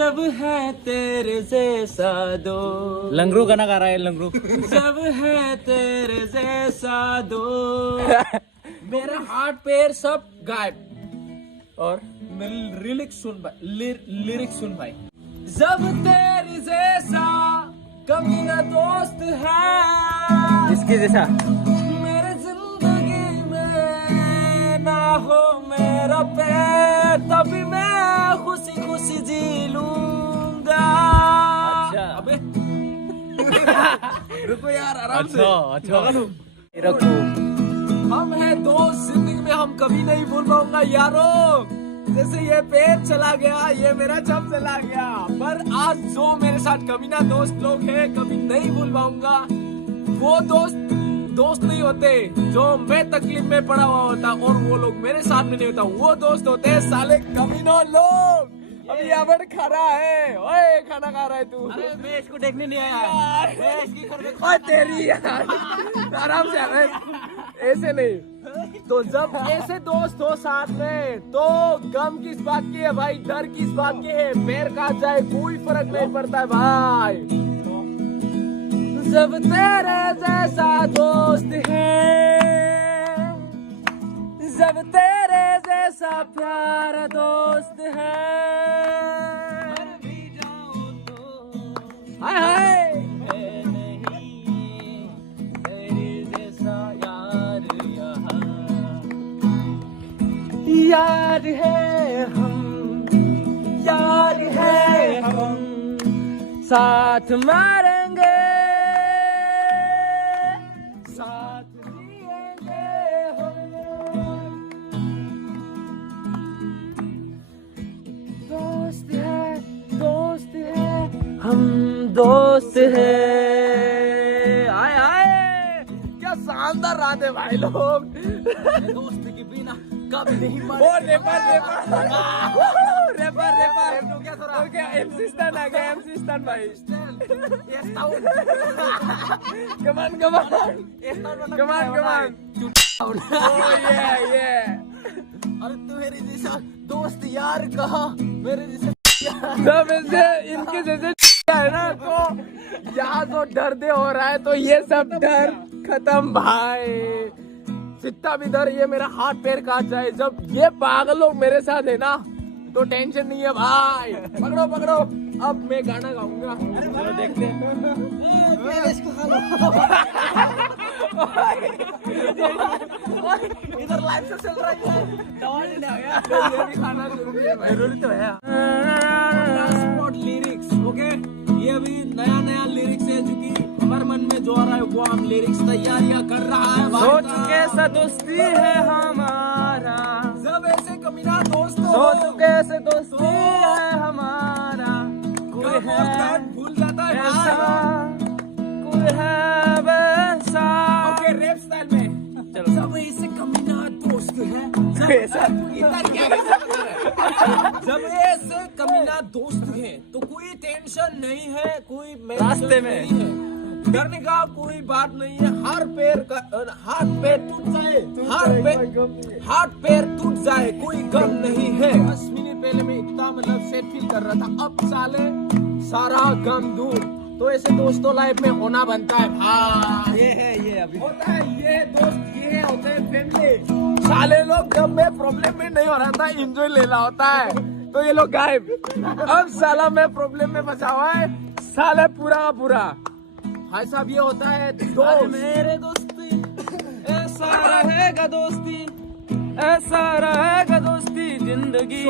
जब है तेरे जैसा दो, लंगरू गाना गा रहा है लंगरू। जब है तेरे जैसा दो, मेरा हाथ पैर सब गायब। और लिरिक्स सुन भाई। जब तेरे जैसा कमीना दोस्त है, इसके जैसा मेरे जिंदगी में ना हो मेरा पैर, तभी मैं खुशी खुशी जी लूंगा। अच्छा। अबे रुको यार, आराम से। अच्छा रखो। हम हैं दोस्त, जिंदगी में हम कभी नहीं भूल पाऊंगा यारों। जैसे ये पेड़ चला गया, ये मेरा चम चला गया, पर आज जो मेरे साथ कमीना दोस्त लोग हैं, कभी नहीं भूल पाऊंगा। वो दोस्त नहीं होते जो मैं तकलीफ में पड़ा हुआ होता और वो लोग मेरे सामने नहीं होता। वो दोस्त होते हैं साले कमीनों लोग। अभी यहाँ पर खड़ा है, ओए खाना खा रहा है तू? अरे मैं इसको देखने नहीं आया, मैं इसकी ओए तेरी यार, आराम से अरे ऐसे नहीं। तो जब ऐसे दोस्त हो साथ में, तो गम किस बात की है भाई, डर किस बात की है, पैर काट जाए कोई फर्क नहीं पड़ता है भाई। जब तेरे जैसा दोस्त है, जब तेरे जैसा प्यारा दोस्त है, हाय हाय तेरे जैसा यार यहाँ, यार है हम, यार है हम, साथ मरेंगे, साथ जिएंगे हम। दोस्त है हम, दोस्त है। आए आए, क्या शानदार रात है भाई लोग। दोस्त के बिना कभी नहीं ओ रेपर क्या एमसी स्टैंड आ गया, एमसी स्टैंड भाई। कमान ये अरे तू मेरे जैसा दोस्त यार कहा, मेरे जैसे सब ऐसे इनके जैसे है ना, तो यहाँ जो डर दे हो रहा है, तो ये सब डर खत्म भाई। जितना भी डर, ये मेरा हाथ पैर काट जाए, जब ये पागल लोग मेरे साथ है ना, तो टेंशन नहीं है भाई। पकड़ो अब मैं गाना गाऊंगा, चलो देखते हैं। इधर लाइव से चल रहा है, दवा लेने आया। ये भी खाना जरूरी तो है। ट्रांसपोर्ट लिरिक्स, ओके, ये अभी नया लिरिक्स है, जो कि हमारे मन में जो आ रहा है वो हम लिरिक्स तैयारियां कर रहा है। सोच कैसा दोस्ती है हमारा, जब ऐसे कमीना दोस्तों, सोच कैसे दोस्ती है हमारा, कोई है भूल जाता है ऐसा, भाई। कोई है वैसा। ओके, रैप स्टाइल में चलो। जब ऐसे कमीना दोस्त है, जब ऐसे कमीना दोस्त है, तो कोई टेंशन नहीं है, कोई रास्ते में नहीं है, डरने का कोई बात नहीं है। हाथ पैर टूट जाए, हाथ पैर टूट जाए, कोई गम नहीं है। 10 मिनट पहले मैं इतना सेट फील कर रहा था, अब साले सारा गम दूर। तो ऐसे दोस्तों लाइफ में होना बनता है भाई। ये अभी होता है ये दोस्त, ये होते हैं फ्रेंडली साले लोग। जब मैं प्रॉब्लम में नहीं हो रहा था, एंजॉय लेना होता है, तो ये लोग गायब। अब साला मैं प्रॉब्लम में फंसा हुआ है, साले पूरा भाई साहब। ये होता है दोस्त। मेरे दोस्ती ऐसा रहेगा दोस्ती, ऐसा रहेगा दोस्ती जिंदगी।